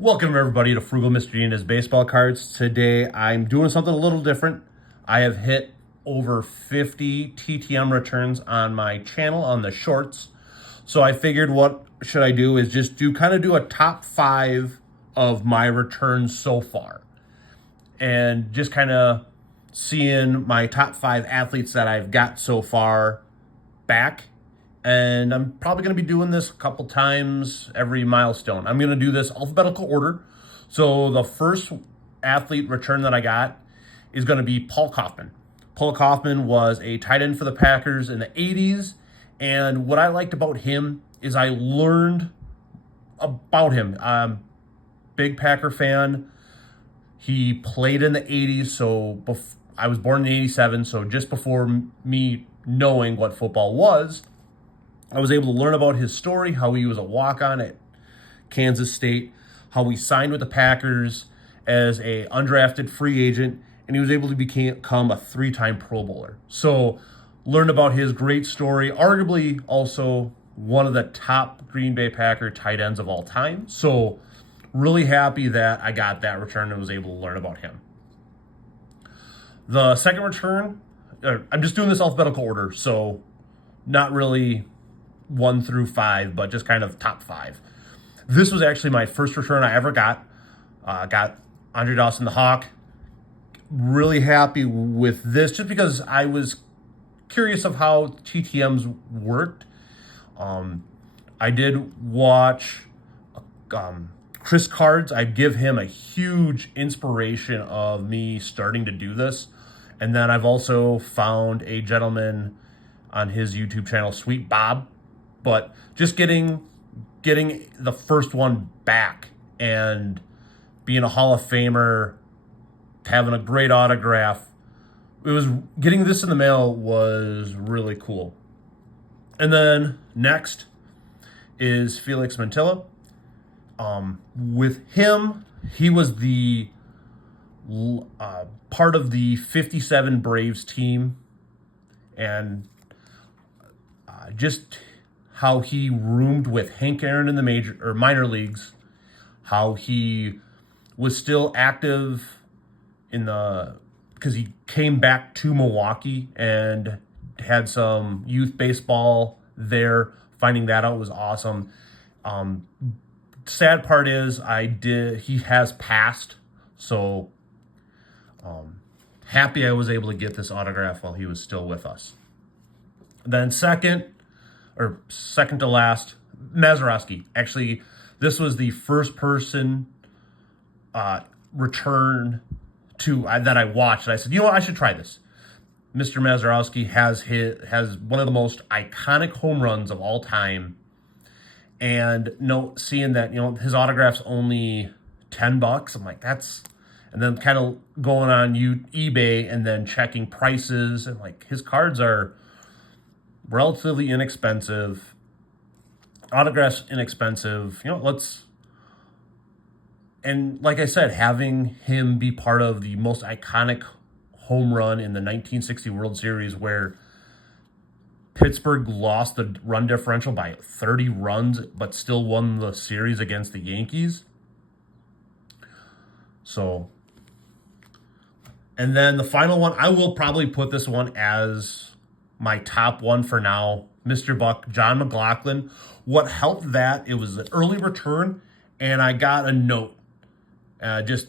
Welcome everybody to Frugal Mr. G and his baseball cards. Today I'm doing something a little different. I have hit over 50 TTM returns on my channel on the shorts. So I figured what should I do is just do a top 5 of my returns so far. And just kind of seeing my top 5 athletes that I've got so far back. And I'm probably going to be doing this a couple times every milestone. I'm going to do this alphabetical order. So the first athlete return that I got is going to be Paul Kaufman. Paul Kaufman was a tight end for the Packers in the 80s. And what I liked about him is I learned about him. Big Packer fan. He played in the 80s. So I was born in 87. So just before me knowing what football was, I was able to learn about his story, how he was a walk-on at Kansas State, how he signed with the Packers as a undrafted free agent, and he was able to become a 3-time Pro Bowler. So learned about his great story, arguably also one of the top Green Bay Packer tight ends of all time. So really happy that I got that return and was able to learn about him. The second return, I'm just doing this alphabetical order, so not really 1 through 5, but just kind of top 5. This was actually my first return I ever got. Got Andre Dawson the Hawk. Really happy with this just because I was curious of how TTMs worked. I did watch Chris Cards. I give him a huge inspiration of me starting to do this. And then I've also found a gentleman on his YouTube channel, Sweet Bob. But just getting the first one back and being a Hall of Famer, having a great autograph, getting this in the mail was really cool. And then next is Felix Mantilla. With him, he was the part of the 57 Braves team, and just how he roomed with Hank Aaron in the minor leagues, how he was still active because he came back to Milwaukee and had some youth baseball there. Finding that out was awesome. Sad part is he has passed, so happy I was able to get this autograph while he was still with us. Then second to last, Mazeroski. Actually, this was the first person return that I watched. I said, you know what, I should try this. Mr. Mazeroski has one of the most iconic home runs of all time. And seeing that, his autograph's only $10, I'm like, that's... And then kind of going on eBay and then checking prices, and like his cards are relatively inexpensive, autographs inexpensive. And like I said, having him be part of the most iconic home run in the 1960 World Series, where Pittsburgh lost the run differential by 30 runs, but still won the series against the Yankees. So, and then the final one, I will probably put this one as my top one for now, Mr. Buck, John McLaughlin. What helped that, it was an early return, and I got a note. Just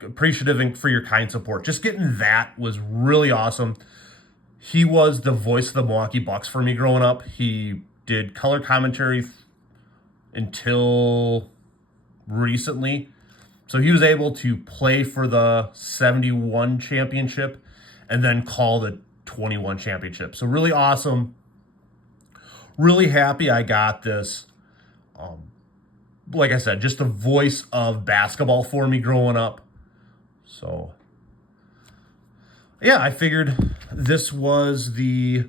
appreciative for your kind support. Just getting that was really awesome. He was the voice of the Milwaukee Bucks for me growing up. He did color commentary until recently. So he was able to play for the 71 championship and then call the 21 championship. So really awesome. Really happy I got this. Like I said, just the voice of basketball for me growing up. So, yeah, I figured this was the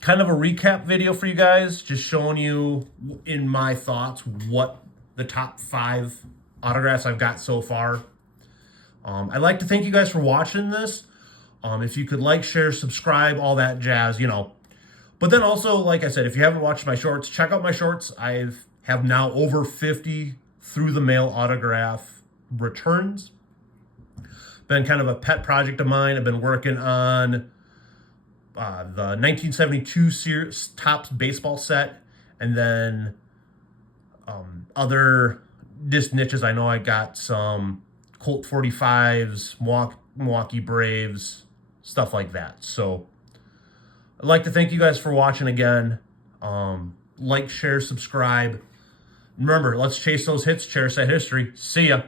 kind of a recap video for you guys, just showing you in my thoughts what the top 5 autographs I've got so far. I'd like to thank you guys for watching this. If you could like, share, subscribe, all that jazz, But then also, like I said, if you haven't watched my shorts, check out my shorts. I have now over 50 through the mail autograph returns. Been kind of a pet project of mine. I've been working on the 1972 series Topps baseball set, and then other just niches. I know I got some Colt 45s, Milwaukee Braves, stuff like that. So I'd like to thank you guys for watching again. Like, share, subscribe. Remember, let's chase those hits, cherish that history. See ya.